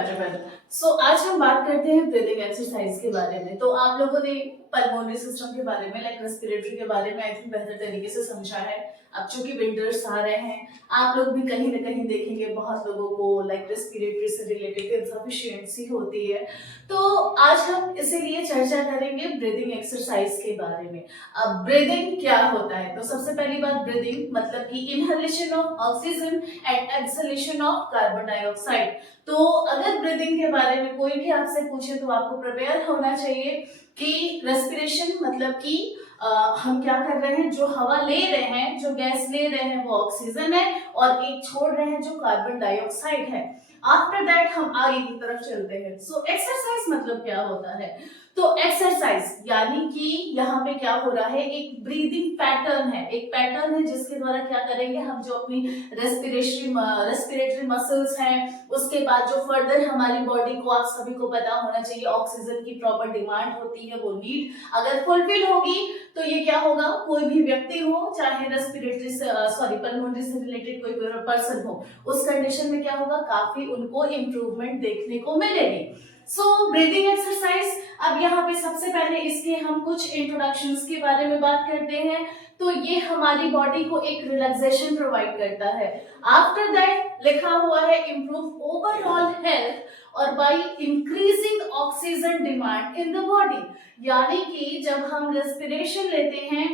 Everyone. आज हम बात करते हैं ब्रीदिंग एक्सरसाइज के बारे में। तो आप लोगों ने पल्मोनरी सिस्टम के बारे में, लाइक रेस्पिरेटरी के बारे में आई थिंक बेहतर तरीके से समझा है। अब चूंकि विंटर्स आ रहे हैं, आप लोग भी कहीं ना कहीं देखेंगे बहुत लोगों को लाइक रेस्पिरेटरी से रिलेटेड इनसफिशिएंसी होती है। तो आज हम इसीलिए चर्चा करेंगे ब्रीदिंग एक्सरसाइज के बारे में। अब ब्रीदिंग क्या होता है? तो सबसे पहली बात, ब्रीदिंग मतलब कि inhalation of oxygen and exhalation of carbon dioxide. तो अगर ब्रीदिंग के बारे में कोई भी आपसे पूछे तो आपको प्रिपेयर होना चाहिए कि रेस्पिरेशन मतलब कि हम क्या कर रहे हैं, जो हवा ले रहे हैं, जो गैस ले रहे हैं वो ऑक्सीजन है और एक छोड़ रहे हैं जो कार्बन डाइऑक्साइड है। आफ्टर दैट हम आगे की तरफ चलते हैं। सो एक्सरसाइज मतलब क्या होता है? तो एक्सरसाइज यानी कि यहाँ पे क्या हो रहा है, एक ब्रीदिंग पैटर्न है, एक पैटर्न है जिसके द्वारा क्या करेंगे हम, जो अपनी रेस्पिरेटरी मसल्स हैं, उसके बाद जो फर्दर हमारी बॉडी को, आप सभी को पता होना चाहिए, ऑक्सीजन की प्रॉपर डिमांड होती है, वो नीड अगर फुलफिल होगी तो ये क्या होगा, कोई भी व्यक्ति हो, चाहे रेस्पिरेटरी से पल्मोनरी से रिलेटेड कोई पर्सन हो, उस कंडीशन में क्या होगा, काफी उनको इंप्रूवमेंट देखने को मिलेगी। ब्रीदिंग एक्सरसाइज, अब यहाँ पे सबसे पहले इसके हम कुछ इंट्रोडक्शंस के बारे में बात करते हैं। तो ये हमारी बॉडी को एक रिलैक्सेशन प्रोवाइड करता है। आफ्टर दैट लिखा हुआ है इम्प्रूव ओवरऑल हेल्थ और by increasing oxygen demand in the body. यानी कि जब हम रेस्पिरेशन लेते हैं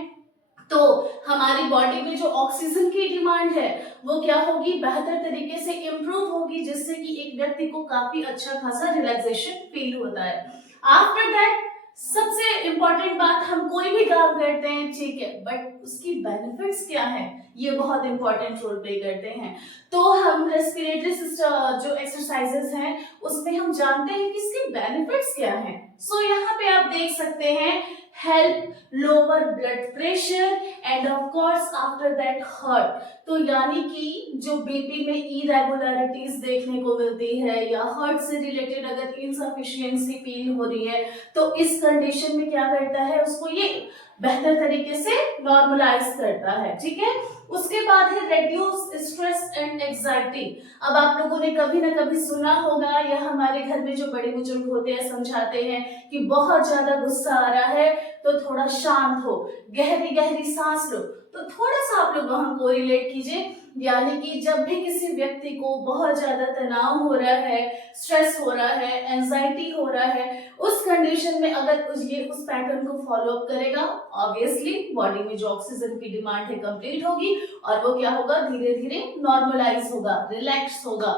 तो हमारी बॉडी में जो ऑक्सीजन की डिमांड है वो क्या होगी, बेहतर तरीके से इंप्रूव होगी, जिससे कि एक व्यक्ति को काफी अच्छा खासा रिलैक्सेशन फील होता है। आफ्टर दैट सबसे इंपॉर्टेंट बात, हम कोई भी काम करते हैं, ठीक है, बट उसकी बेनिफिट्स क्या है, ये बहुत इंपॉर्टेंट रोल प्ले करते हैं। तो हम रेस्पिरेटरी सिस्टम जो एक्सरसाइजेस हैं उसमें हम जानते हैं कि इसके बेनिफिट्स क्या हैं। यहाँ पे आप देख सकते हैं, help lower blood pressure end of course after that heart. तो यानी कि जो बीपी में इरेगुलरिटीज देखने को मिलती है या हार्ट से रिलेटेड अगर इनसफिशिएंसी फील हो रही है तो इस कंडीशन में क्या करता है, उसको ये बेहतर तरीके से नॉर्मलाइज करता है। ठीक है, उसके बाद है रेड्यूस स्ट्रेस एंड एंजाइटी। अब आप लोगों ने कभी ना कभी सुना होगा या हमारे घर में जो बड़े बुजुर्ग होते हैं समझाते हैं कि बहुत ज्यादा गुस्सा आ रहा है तो थोड़ा शांत हो, गहरी गहरी सांस लो। तो थोड़ा सा आप लोग वहां को रिलेट कीजिए, यानी कि जब भी किसी व्यक्ति को बहुत ज्यादा तनाव हो रहा है, स्ट्रेस हो रहा है, एंजाइटी हो रहा है, उस कंडीशन में अगर ये उस पैटर्न को फॉलो अप करेगा, ऑब्वियसली बॉडी में जो ऑक्सीजन की डिमांड है कंप्लीट होगी और वो क्या होगा, धीरे धीरे नॉर्मलाइज होगा, रिलैक्स होगा।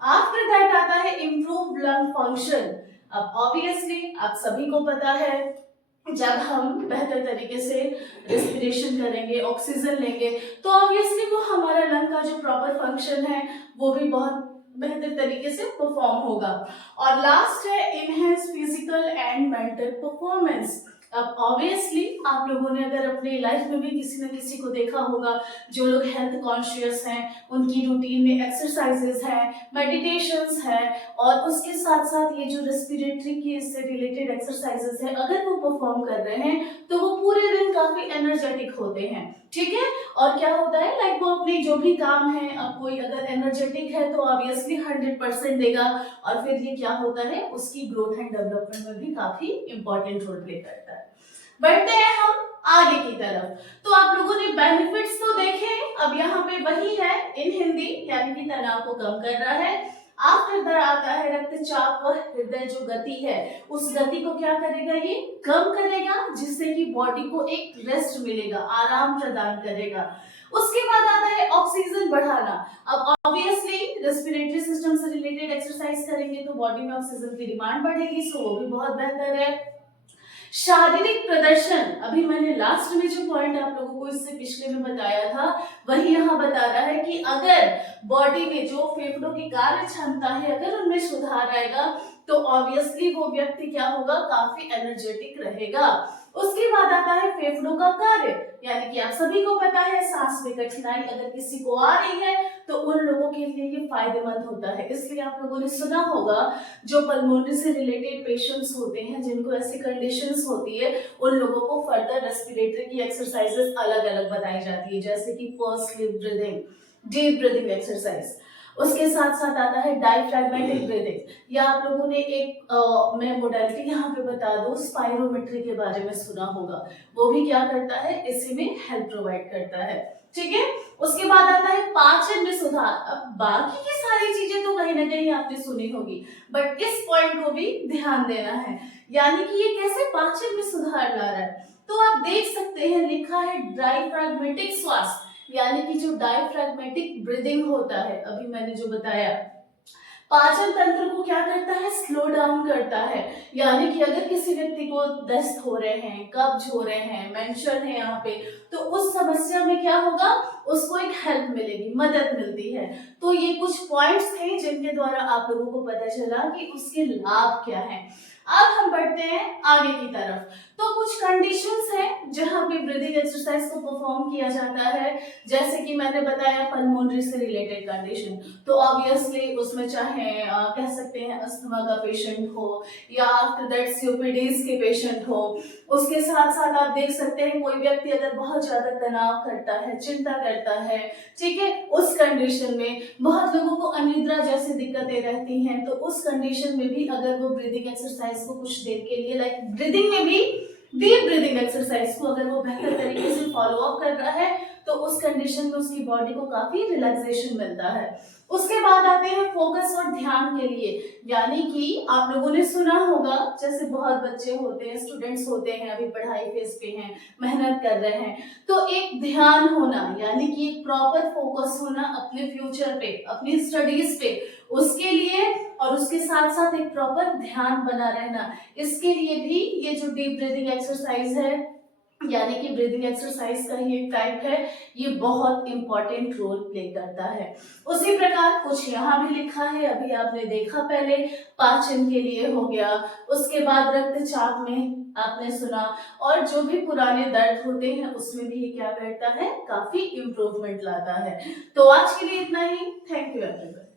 आफ्टर दैट आता है इम्प्रूव लंग फंक्शन। अब ऑब्वियसली आप सभी को पता है, जब हम बेहतर तरीके से रेस्पिरेशन करेंगे, ऑक्सीजन लेंगे, तो ऑब्वियसली वो हमारा लंग का जो प्रॉपर फंक्शन है वो भी बहुत बेहतर तरीके से परफॉर्म होगा। और लास्ट है enhance physical and mental performance. अब ऑब्वियसली आप लोगों ने अगर अपनी लाइफ में भी किसी न किसी को देखा होगा, जो लोग हेल्थ कॉन्शियस हैं, उनकी रूटीन में एक्सरसाइजेस हैं, मेडिटेशंस हैं और उसके साथ साथ ये जो रेस्पिरेटरी की इससे रिलेटेड एक्सरसाइजेस है, अगर वो परफॉर्म कर रहे हैं तो वो पूरे दिन काफी एनर्जेटिक होते हैं। ठीक है, और क्या होता है, लाइक वो अपनी जो भी काम है, अब कोई अगर एनर्जेटिक है तो ऑब्वियसली 100% देगा और फिर ये क्या होता है, उसकी ग्रोथ एंड डेवलपमेंट में भी काफी इंपॉर्टेंट रोल प्ले करता है। बढ़ते हैं हम आगे की तरफ। तो आप लोगों ने बेनिफिट्स तो देखे, अब यहाँ पे वही है इन हिंदी, यानी कि तनाव को कम कर रहा है। आफ्टर दैट आता है रक्तचाप व हृदय जो गति है, उस गति को क्या करेगा, ये कम करेगा, जिससे कि बॉडी को एक रेस्ट मिलेगा, आराम प्रदान करेगा। उसके बाद आता है ऑक्सीजन बढ़ाना। अब ऑब्वियसली रेस्पिरेटरी सिस्टम से रिलेटेड एक्सरसाइज करेंगे तो बॉडी में ऑक्सीजन की डिमांड बढ़ेगी, सो वो भी बहुत बेहतर है। शारीरिक प्रदर्शन, अभी मैंने लास्ट में जो पॉइंट आप लोगों को इससे पिछले में बताया था वही यहाँ बता रहा है कि अगर बॉडी में जो फेफड़ों की कार्य क्षमता है अगर उनमें सुधार आएगा तो ऑब्वियसली वो व्यक्ति क्या होगा, काफी एनर्जेटिक रहेगा। उसके बाद आता है फेफड़ों का कार्य, यानी कि आप सभी को पता है सांस में कठिनाई अगर किसी को आ रही है तो उन लोगों के लिए ये फायदेमंद होता है। इसलिए आप लोगों ने सुना होगा जो पल्मोनरी से रिलेटेड पेशेंट्स होते हैं, जिनको ऐसी कंडीशंस होती है, उन लोगों को फर्दर रेस्पिरेटरी की एक्सरसाइजेस अलग अलग बताई जाती है, जैसे कि purse sleep breathing, deep breathing exercise. उसके साथ साथ आता है डायफ्रैग्मेटिक ब्रीदिंग, या आप लोगों ने एक मैं मोडालिटी यहाँ पे बता दूं, स्पायरोमेट्री के बारे में सुना होगा। वो भी क्या करता है, इसी में हेल्प प्रोवाइड करता है। ठीक है, उसके बाद आता है पाचन में सुधार। अब बाकी की सारी चीजें तो कहीं ना कहीं आपने सुनी होगी, बट इस पॉइंट को भी ध्यान देना है, यानी कि ये कैसे पाचन में सुधार ला रहा है। तो आप देख सकते हैं लिखा है डायफ्रैग्मेटिक श्वास, यानी कि जो डायफ्रैग्मेटिक ब्रीदिंग होता है, अभी मैंने जो बताया, पाचन तंत्र को क्या करता है, स्लो डाउन करता है। यानी कि अगर किसी व्यक्ति को दस्त हो रहे हैं, कब्ज हो रहे हैं, मेंशन है यहाँ पे, तो उस समस्या में क्या होगा, उसको एक हेल्प मिलेगी, मदद मिलती है। तो ये कुछ पॉइंट्स थे जिनके द्वारा आप लोगों को पता चला कि उसके लाभ क्या हैं। अब हम बढ़ते हैं आगे की तरफ। तो कुछ कंडीशंस हैं जहां पे ब्रीदिंग एक्सरसाइज को परफॉर्म किया जाता है, जैसे कि मैंने बताया पल्मोनरी से रिलेटेड कंडीशन, तो ऑब्वियसली उसमें चाहे कह सकते हैं अस्थमा का पेशेंट हो, या आफ्टर दैट सीओपीडीज के पेशेंट हो। उसके साथ साथ आप देख सकते हैं कोई व्यक्ति अगर बहुत ज्यादा तनाव करता है, चिंता करता है, ठीक है, उस कंडीशन में बहुत लोगों को अनिद्रा जैसी दिक्कतें रहती हैं, तो उस कंडीशन में भी अगर वो ब्रीदिंग एक्सरसाइज को कुछ देर के लिए, लाइक ब्रीदिंग में भी डीप ब्रीदिंग एक्सरसाइज को अगर वो बेहतर तरीके से फॉलो अप कर रहा है, तो उस कंडीशन में उसकी बॉडी को काफी रिलैक्सेशन मिलता है। उसके बाद आते हैं फोकस और ध्यान के लिए, यानी कि आप लोगों ने सुना होगा, जैसे बहुत बच्चे होते हैं, स्टूडेंट्स होते हैं, अभी पढ़ाई फेज पे हैं, मेहनत कर रहे हैं, तो एक ध्यान होना, यानी कि एक प्रॉपर फोकस होना अपने फ्यूचर पे, अपनी स्टडीज पे, उसके लिए, और उसके साथ साथ एक प्रॉपर ध्यान बना रहना, इसके लिए भी ये जो डीप ब्रीदिंग एक्सरसाइज है, यानी कि ब्रीदिंग एक्सरसाइज का ही एक टाइप है, ये बहुत इंपॉर्टेंट रोल प्ले करता है। उसी प्रकार कुछ यहाँ भी लिखा है, अभी आपने देखा पहले, पाचन के लिए हो गया, उसके बाद रक्तचाप में आपने सुना, और जो भी पुराने दर्द होते हैं उसमें भी ये क्या करता है, काफी इंप्रूवमेंट लाता है। तो आज के लिए इतना ही। Thank you everyone.